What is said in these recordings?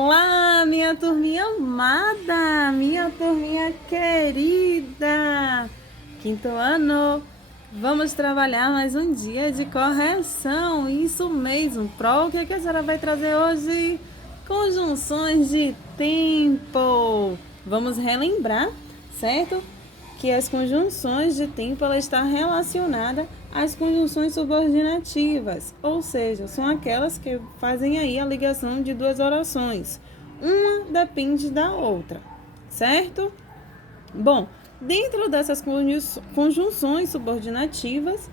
Olá, minha turminha amada, minha turminha querida. Quinto ano, vamos trabalhar mais um dia de correção. Isso mesmo, o que a senhora vai trazer hoje? Conjunções de tempo. Vamos relembrar, certo? Que as conjunções de tempo ela está relacionada às conjunções subordinativas, ou seja, são aquelas que fazem aí a ligação de duas orações. Uma depende da outra, certo? Bom, dentro dessas conjunções subordinativas,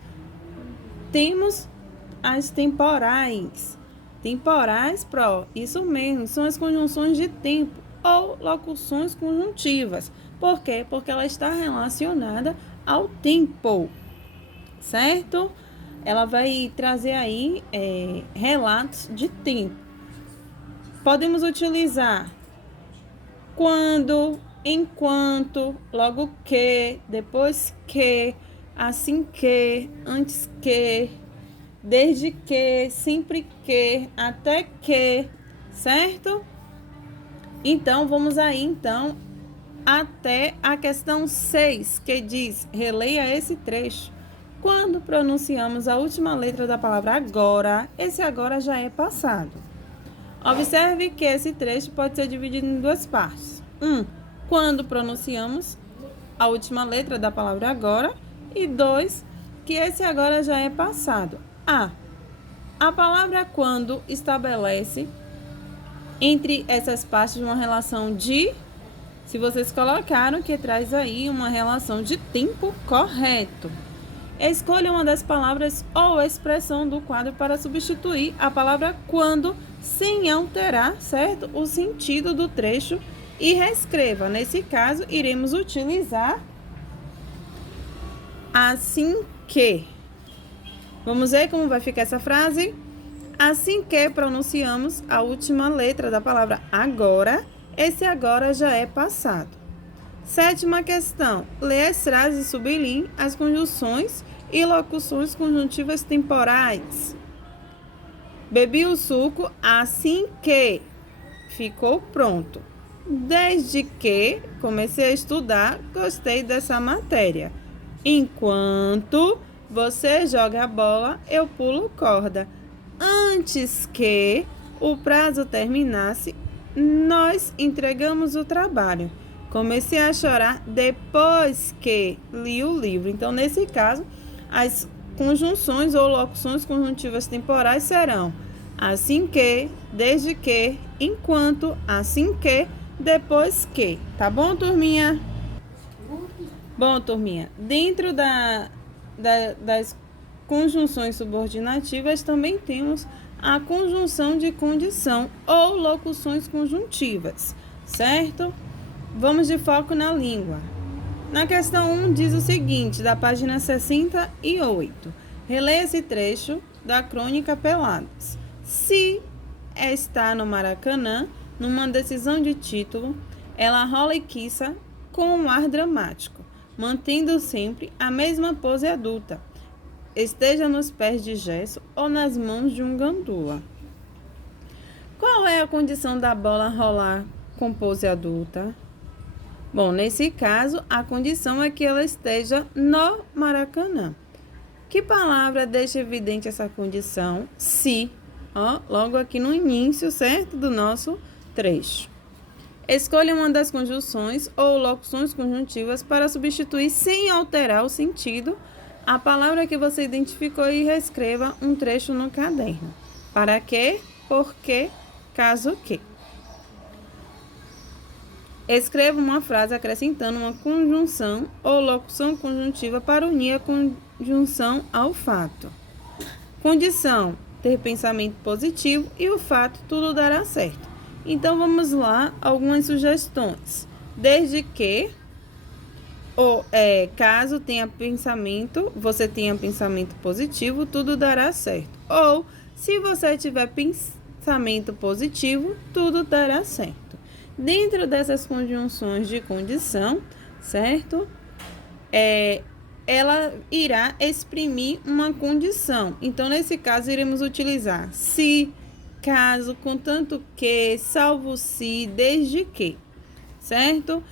temos as temporais. Temporais, isso mesmo, são as conjunções de tempo ou locuções conjuntivas. Por quê? Porque ela está relacionada ao tempo, certo? Ela vai trazer aí relatos de tempo. Podemos utilizar quando, enquanto, logo que, depois que, assim que, antes que, desde que, sempre que, até que, certo? Então, vamos aí, até a questão 6, que diz, releia esse trecho. Quando pronunciamos a última letra da palavra agora, esse agora já é passado. Observe que esse trecho pode ser dividido em duas partes. Quando pronunciamos a última letra da palavra agora. E 2, que esse agora já é passado. A palavra quando estabelece entre essas partes uma relação de... Se vocês colocaram, que traz aí uma relação de tempo correto. Escolha uma das palavras ou expressão do quadro para substituir a palavra quando, sem alterar, certo? O sentido do trecho e reescreva. Nesse caso, iremos utilizar assim que. Vamos ver como vai ficar essa frase? Assim que pronunciamos a última letra da palavra agora, esse agora já é passado. 7ª questão. Lê as frases e sublinhe as conjunções e locuções conjuntivas temporais. Bebi o suco assim que ficou pronto. Desde que comecei a estudar, gostei dessa matéria. Enquanto você joga a bola, eu pulo corda. Antes que o prazo terminasse, nós entregamos o trabalho. Comecei a chorar depois que li o livro. Então, nesse caso, as conjunções ou locuções conjuntivas temporais serão assim que, desde que, enquanto, assim que, depois que. Tá bom, turminha? Bom, turminha, dentro das conjunções subordinativas também temos a conjunção de condição ou locuções conjuntivas, certo? Vamos de foco na língua. Na questão 1 diz o seguinte, da página 68. Releia esse trecho da crônica Pelados. Se está no Maracanã, numa decisão de título, ela rola e quiça com um ar dramático, mantendo sempre a mesma pose adulta, esteja nos pés de gesso ou nas mãos de um gandula. Qual é a condição da bola rolar com pose adulta? Bom, nesse caso, a condição é que ela esteja no Maracanã. Que palavra deixa evidente essa condição? Se, logo aqui no início, certo? Do nosso trecho. Escolha uma das conjunções ou locuções conjuntivas para substituir, sem alterar o sentido, a palavra que você identificou e reescreva um trecho no caderno. Para quê? Por quê? Caso que. Escreva uma frase acrescentando uma conjunção ou locução conjuntiva para unir a conjunção ao fato. Condição: ter pensamento positivo e o fato tudo dará certo. Então, vamos lá, algumas sugestões. Desde que, caso você tenha pensamento positivo, tudo dará certo. Ou, se você tiver pensamento positivo, tudo dará certo. Dentro dessas conjunções de condição, certo? Ela irá exprimir uma condição. Então, nesse caso, iremos utilizar se, caso, contanto que, salvo se, desde que, certo?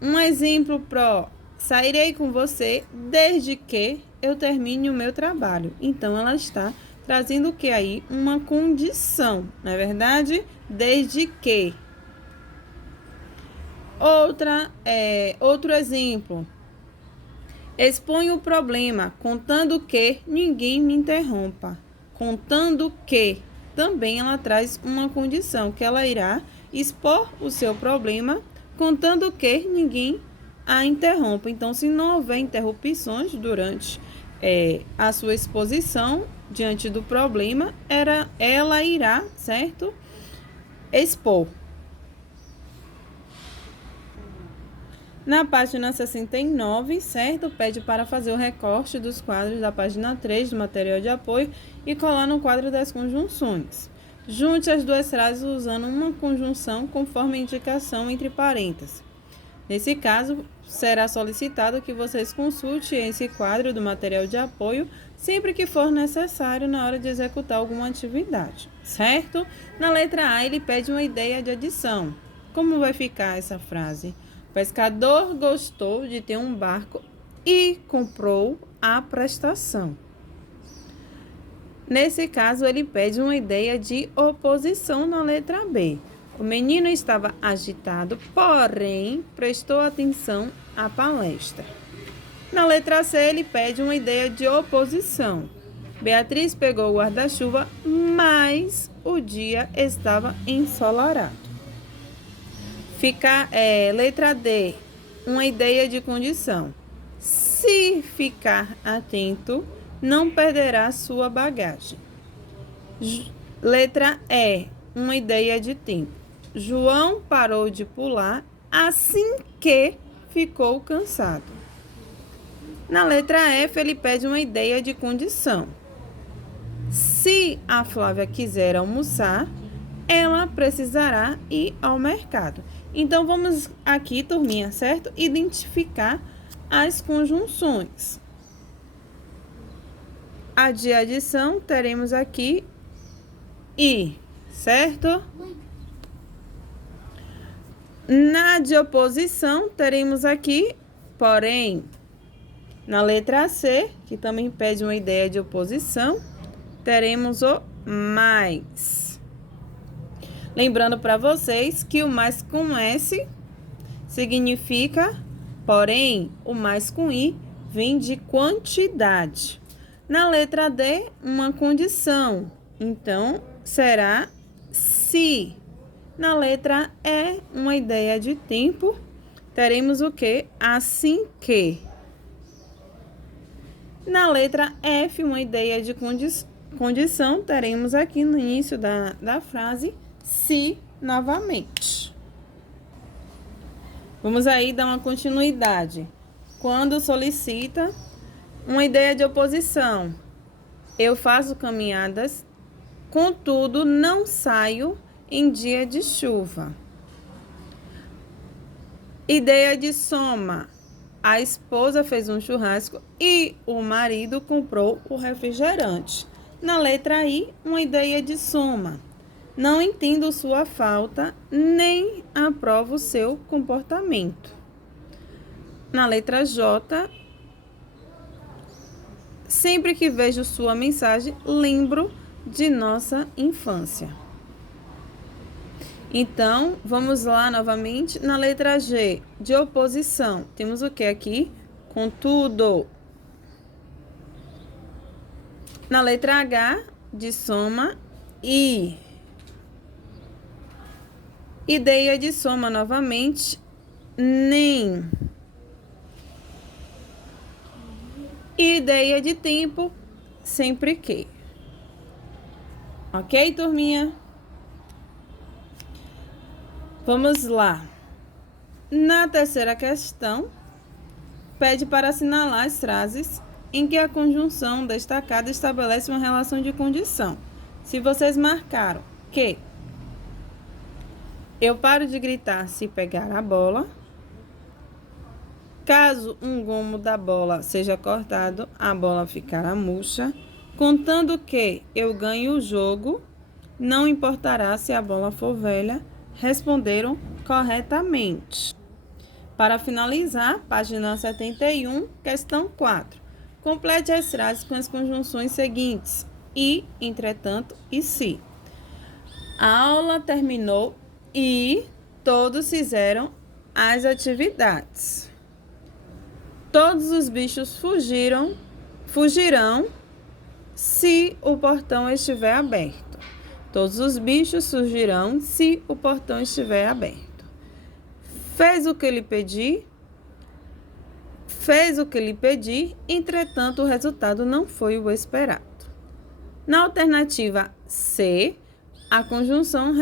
Um exemplo pro: sairei com você desde que eu termine o meu trabalho. Então, ela está trazendo o que aí? Uma condição, não é verdade? Desde que. Outro exemplo. Expõe o problema, contando que ninguém me interrompa. Contando que também ela traz uma condição, que ela irá expor o seu problema, contando que ninguém a interrompa. Então, se não houver interrupções durante a sua exposição diante do problema, ela irá, certo? Expor. Na página 69, certo? Pede para fazer o recorte dos quadros da página 3 do material de apoio e colar no quadro das conjunções. Junte as duas frases usando uma conjunção conforme a indicação entre parênteses. Nesse caso, será solicitado que vocês consultem esse quadro do material de apoio sempre que for necessário na hora de executar alguma atividade, certo? Na letra A, ele pede uma ideia de adição. Como vai ficar essa frase? O pescador gostou de ter um barco e comprou a prestação. Nesse caso, ele pede uma ideia de oposição na letra B. O menino estava agitado, porém prestou atenção à palestra. Na letra C, ele pede uma ideia de oposição. Beatriz pegou o guarda-chuva, mas o dia estava ensolarado. Letra D, uma ideia de condição. Se ficar atento, não perderá sua bagagem. Letra E, uma ideia de tempo. João parou de pular assim que ficou cansado. Na letra F, ele pede uma ideia de condição. Se a Flávia quiser almoçar, ela precisará ir ao mercado. Então, vamos aqui, turminha, certo? Identificar as conjunções. A de adição, teremos aqui e, certo? Na de oposição, teremos aqui porém. Na letra C, que também pede uma ideia de oposição, teremos o mais. Lembrando para vocês que o mais com S significa porém, o mais com I vem de quantidade. Na letra D, uma condição. Então, será se. Na letra E, uma ideia de tempo. Teremos o quê? Assim que. Na letra F, uma ideia de condição. Teremos aqui no início da frase, se novamente. Vamos aí dar uma continuidade. Quando solicita uma ideia de oposição. Eu faço caminhadas, contudo, não saio em dia de chuva. Ideia de soma. A esposa fez um churrasco e o marido comprou o refrigerante. Na letra I, uma ideia de soma. Não entendo sua falta, nem aprovo seu comportamento. Na letra J, sempre que vejo sua mensagem, lembro de nossa infância. Então, vamos lá novamente. Na letra G, de oposição, temos o que aqui? Contudo. Na letra H, de soma, I. Ideia de soma novamente, nem. Ideia de tempo, sempre que. Ok, turminha? Vamos lá. Na terceira questão, pede para assinalar as frases em que a conjunção destacada estabelece uma relação de condição. Se vocês marcaram que eu paro de gritar se pegar a bola, caso um gomo da bola seja cortado, a bola ficará murcha, contando que eu ganho o jogo, Não importará se a bola for velha, responderam corretamente. Para finalizar, página 71, questão 4. Complete as frases com as conjunções seguintes: e, entretanto e se. A aula terminou e todos fizeram as atividades. Todos os bichos fugirão se o portão estiver aberto. Todos os bichos fugirão se o portão estiver aberto. Fez o que lhe pedi, entretanto o resultado não foi o esperado. Na alternativa C, a conjunção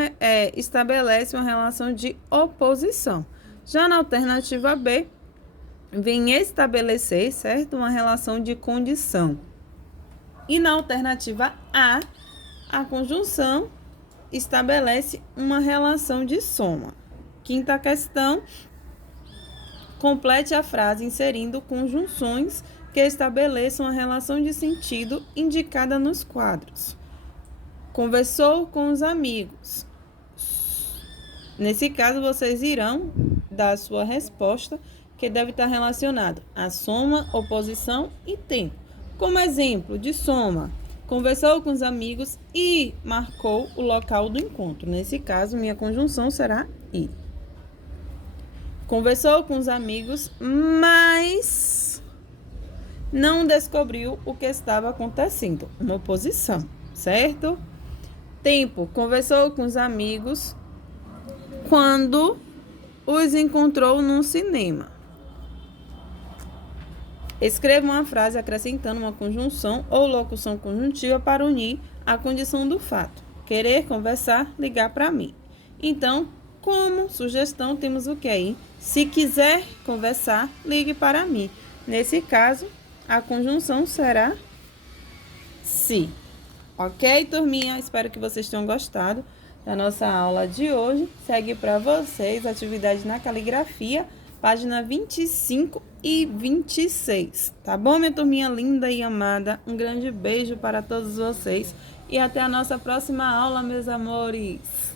estabelece uma relação de oposição. Já na alternativa B, vem estabelecer, certo, uma relação de condição. E na alternativa A, a conjunção estabelece uma relação de soma. Quinta questão, complete a frase inserindo conjunções que estabeleçam a relação de sentido indicada nos quadros. Conversou com os amigos. Nesse caso, vocês irão dar a sua resposta, que deve estar relacionada a soma, oposição e tempo. Como exemplo de soma, conversou com os amigos e marcou o local do encontro. Nesse caso, minha conjunção será e. Conversou com os amigos, mas não descobriu o que estava acontecendo. Uma oposição, certo? Tempo, conversou com os amigos quando os encontrou num cinema. Escreva uma frase acrescentando uma conjunção ou locução conjuntiva para unir a condição do fato. Querer conversar, ligar para mim. Então, como sugestão, temos o que aí? Se quiser conversar, ligue para mim. Nesse caso, a conjunção será se. Ok, turminha? Espero que vocês tenham gostado da nossa aula de hoje. Segue para vocês a atividade na caligrafia, página 25 e 26. Tá bom, minha turminha linda e amada? Um grande beijo para todos vocês e até a nossa próxima aula, meus amores.